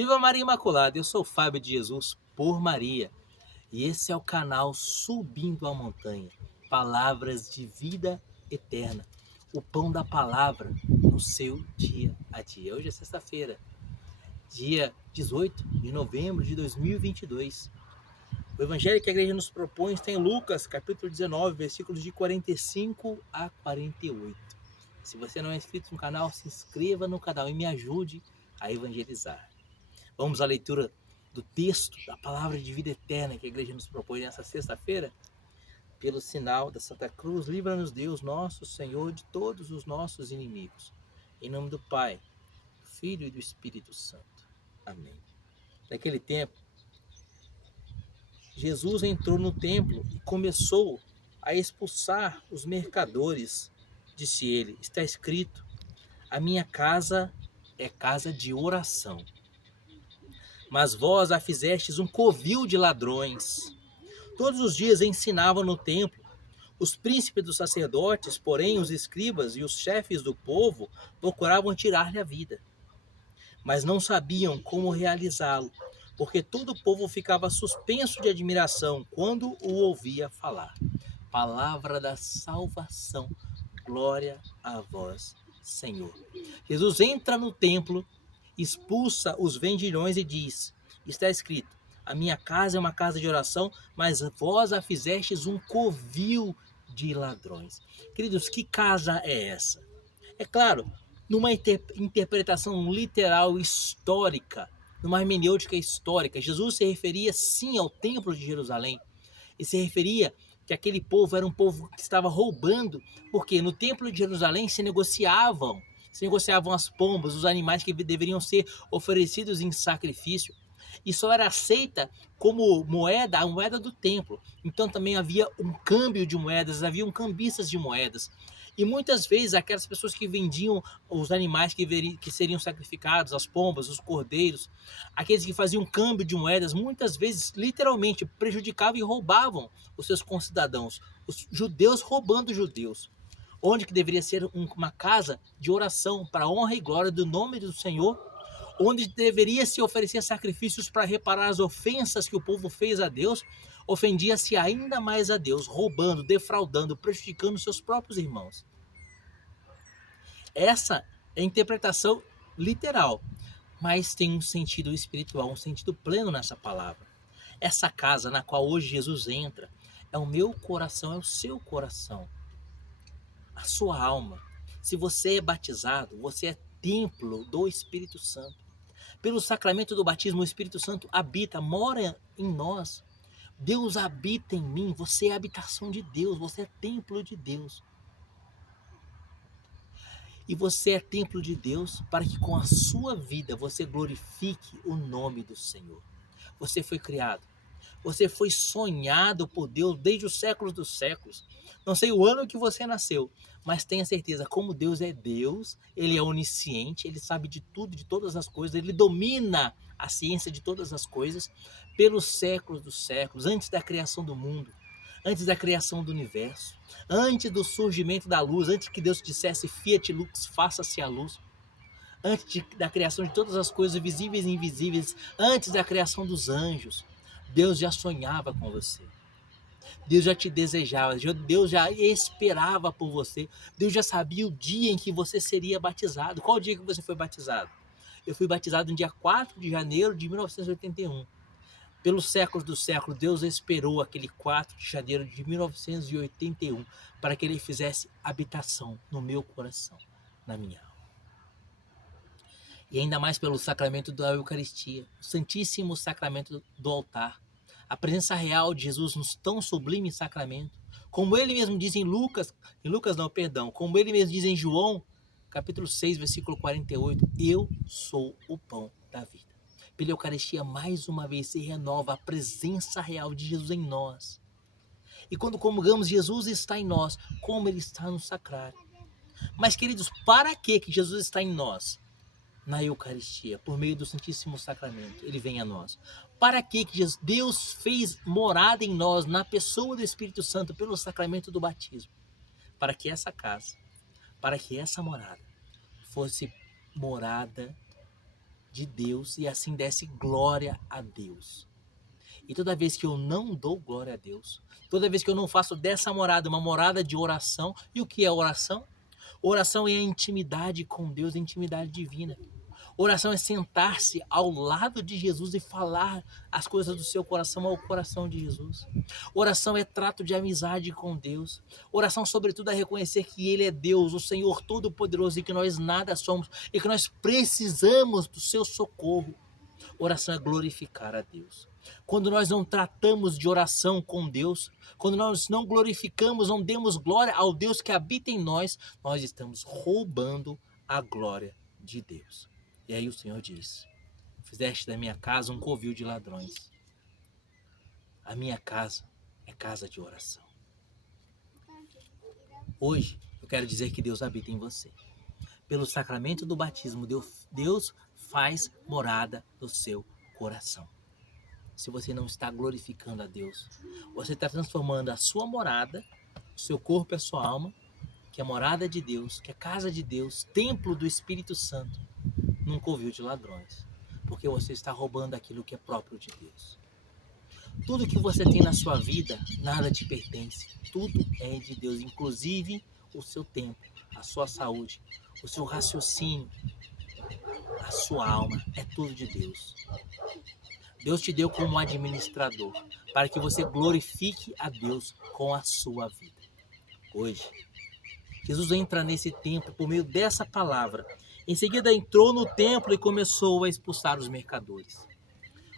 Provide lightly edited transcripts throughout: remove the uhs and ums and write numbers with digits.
Viva Maria Imaculada, eu sou o Fábio de Jesus por Maria e esse é o canal Subindo a Montanha, palavras de vida eterna, o pão da palavra no seu dia a dia. Hoje é sexta-feira, dia 18 de novembro de 2022. O evangelho que a igreja nos propõe está em Lucas, capítulo 19, versículos de 45 a 48. Se você não é inscrito no canal, se inscreva no canal e me ajude a evangelizar. Vamos à leitura do texto da palavra de vida eterna que a igreja nos propõe nessa sexta-feira. Pelo sinal da Santa Cruz, livra-nos Deus, nosso Senhor, de todos os nossos inimigos. Em nome do Pai, do Filho e do Espírito Santo. Amém. Naquele tempo, Jesus entrou no templo e começou a expulsar os mercadores. Disse ele, está escrito, a minha casa é casa de oração. Mas vós a fizestes um covil de ladrões. Todos os dias ensinavam no templo. Os príncipes dos sacerdotes, porém, os escribas e os chefes do povo procuravam tirar-lhe a vida. Mas não sabiam como realizá-lo, porque todo o povo ficava suspenso de admiração quando o ouvia falar. Palavra da salvação. Glória a vós, Senhor. Jesus entra no templo, expulsa os vendilhões e diz, está escrito, a minha casa é uma casa de oração, mas vós a fizestes um covil de ladrões. Queridos, que casa é essa? É claro, numa interpretação literal histórica, numa hermenêutica histórica, Jesus se referia sim ao templo de Jerusalém, e se referia que aquele povo era um povo que estava roubando, porque no templo de Jerusalém se negociavam as pombas, os animais que deveriam ser oferecidos em sacrifício, e só era aceita como moeda a moeda do templo. Então também havia um câmbio de moedas, haviam cambistas de moedas. E muitas vezes aquelas pessoas que vendiam os animais que seriam sacrificados, as pombas, os cordeiros, aqueles que faziam câmbio de moedas, muitas vezes literalmente prejudicavam e roubavam os seus concidadãos, os judeus roubando judeus. Onde que deveria ser uma casa de oração para a honra e glória do nome do Senhor, onde deveria se oferecer sacrifícios para reparar as ofensas que o povo fez a Deus, ofendia-se ainda mais a Deus, roubando, defraudando, prejudicando seus próprios irmãos. Essa é a interpretação literal, mas tem um sentido espiritual, um sentido pleno nessa palavra. Essa casa na qual hoje Jesus entra é o meu coração, é o seu coração, a sua alma. Se você é batizado, você é templo do Espírito Santo. Pelo sacramento do batismo, o Espírito Santo habita, mora em nós. Deus habita em mim, você é a habitação de Deus, você é templo de Deus. E você é templo de Deus para que com a sua vida você glorifique o nome do Senhor. Você foi criado, você foi sonhado por Deus desde os séculos dos séculos. Não sei o ano que você nasceu, mas tenha certeza, como Deus é Deus, Ele é onisciente, Ele sabe de tudo, de todas as coisas, Ele domina a ciência de todas as coisas pelos séculos dos séculos, antes da criação do mundo, antes da criação do universo, antes do surgimento da luz, antes que Deus dissesse Fiat Lux, faça-se a luz, antes da criação de todas as coisas visíveis e invisíveis, antes da criação dos anjos, Deus já sonhava com você. Deus já te desejava, Deus já esperava por você, Deus já sabia o dia em que você seria batizado. Qual o dia que você foi batizado? Eu fui batizado no dia 4 de janeiro de 1981. Pelos séculos do século, Deus esperou aquele 4 de janeiro de 1981 para que Ele fizesse habitação no meu coração, na minha alma. E ainda mais pelo sacramento da Eucaristia, o Santíssimo Sacramento do altar, a presença real de Jesus nos tão sublime sacramento, como Ele mesmo diz como Ele mesmo diz em João, capítulo 6, versículo 48, eu sou o pão da vida. Pela Eucaristia, mais uma vez, se renova a presença real de Jesus em nós. E quando comungamos, Jesus está em nós, como Ele está no sacrário. Mas, queridos, para que Jesus está em nós? Na Eucaristia, por meio do Santíssimo Sacramento, Ele vem a nós. Para que Deus fez morada em nós, na pessoa do Espírito Santo, pelo sacramento do batismo? Para que essa casa, para que essa morada fosse morada de Deus e assim desse glória a Deus. E toda vez que eu não dou glória a Deus, toda vez que eu não faço dessa morada uma morada de oração, e o que é oração? Oração é a intimidade com Deus, a intimidade divina. Oração é sentar-se ao lado de Jesus e falar as coisas do seu coração ao coração de Jesus. Oração é trato de amizade com Deus. Oração, sobretudo, é reconhecer que Ele é Deus, o Senhor Todo-Poderoso, e que nós nada somos, e que nós precisamos do seu socorro. Oração é glorificar a Deus. Quando nós não tratamos de oração com Deus, quando nós não glorificamos, não demos glória ao Deus que habita em nós, nós estamos roubando a glória de Deus. E aí o Senhor diz: fizeste da minha casa um covil de ladrões. A minha casa é casa de oração. Hoje eu quero dizer que Deus habita em você. Pelo sacramento do batismo, Deus faz morada no seu coração. Se você não está glorificando a Deus, você está transformando a sua morada, o seu corpo e a sua alma, que é morada de Deus, que é casa de Deus, templo do Espírito Santo, num covil de ladrões. Porque você está roubando aquilo que é próprio de Deus. Tudo que você tem na sua vida, nada te pertence. Tudo é de Deus, inclusive o seu tempo, a sua saúde, o seu raciocínio, a sua alma, é tudo de Deus. Deus te deu como administrador, para que você glorifique a Deus com a sua vida. Hoje, Jesus entra nesse templo por meio dessa palavra. Em seguida entrou no templo e começou a expulsar os mercadores.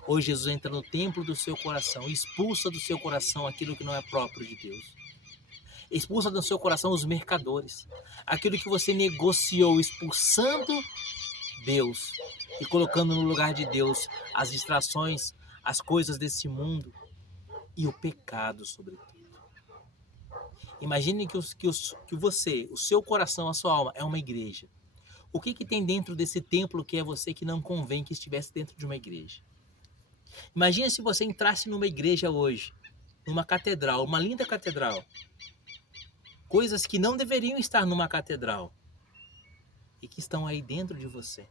Hoje Jesus entra no templo do seu coração e expulsa do seu coração aquilo que não é próprio de Deus. Expulsa do seu coração os mercadores, aquilo que você negociou, expulsando Deus e colocando no lugar de Deus as distrações, as coisas desse mundo e o pecado, sobretudo. Imagine que você, o seu coração, a sua alma é uma igreja. O que tem dentro desse templo que é você que não convém que estivesse dentro de uma igreja? Imagine se você entrasse numa igreja hoje, numa catedral, uma linda catedral. Coisas que não deveriam estar numa catedral e que estão aí dentro de você.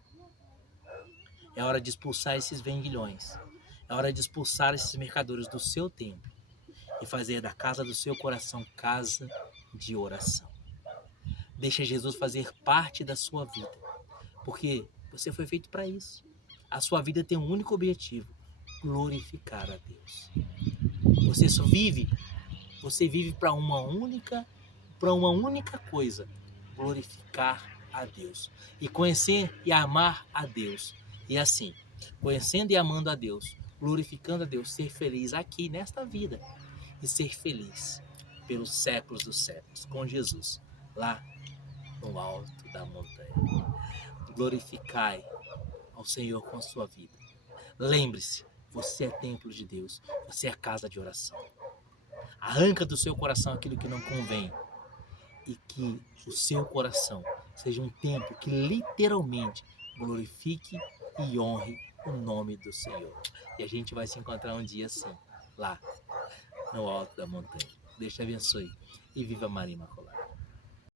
É hora de expulsar esses vendilhões. É hora de expulsar esses mercadores do seu templo e fazer da casa do seu coração casa de oração. Deixa Jesus fazer parte da sua vida, porque você foi feito para isso. A sua vida tem um único objetivo: glorificar a Deus. Você vive para uma única coisa: glorificar a Deus e conhecer e amar a Deus. E assim, conhecendo e amando a Deus, glorificando a Deus, ser feliz aqui nesta vida e ser feliz pelos séculos dos séculos com Jesus lá no alto da montanha. Glorificai ao Senhor com a sua vida. Lembre-se, você é templo de Deus, você é casa de oração. Arranca do seu coração aquilo que não convém e que o seu coração seja um templo que literalmente glorifique e honre o nome do Senhor. E a gente vai se encontrar um dia assim, lá no alto da montanha. Deus te abençoe e viva Maria Imaculada.